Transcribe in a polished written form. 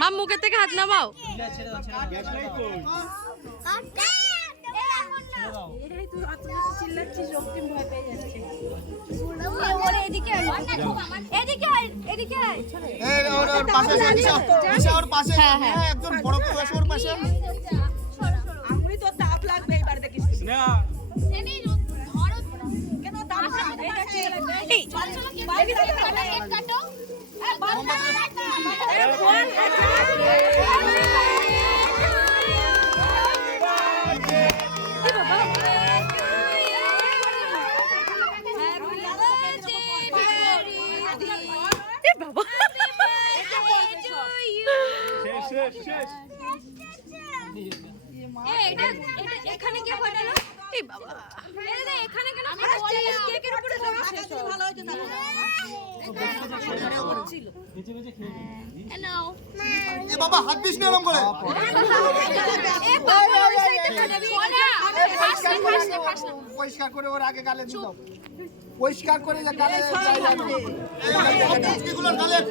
মাম মুখের থেকে হাত নামাও। এখানে কে ফাটালো? এই বাবা এখানে কেন ফাটাচ্ছিস? কেকের উপরে ভালো হয়েছে তাহলে। নাও এ বাবা হাত দিস না এরকম করে। এ বাবা ওই সাইডে ফাটাবি না। পরিষ্কার করে ওর আগে গালে দিও। পরিষ্কার করে গালে এগুলো গালে একটু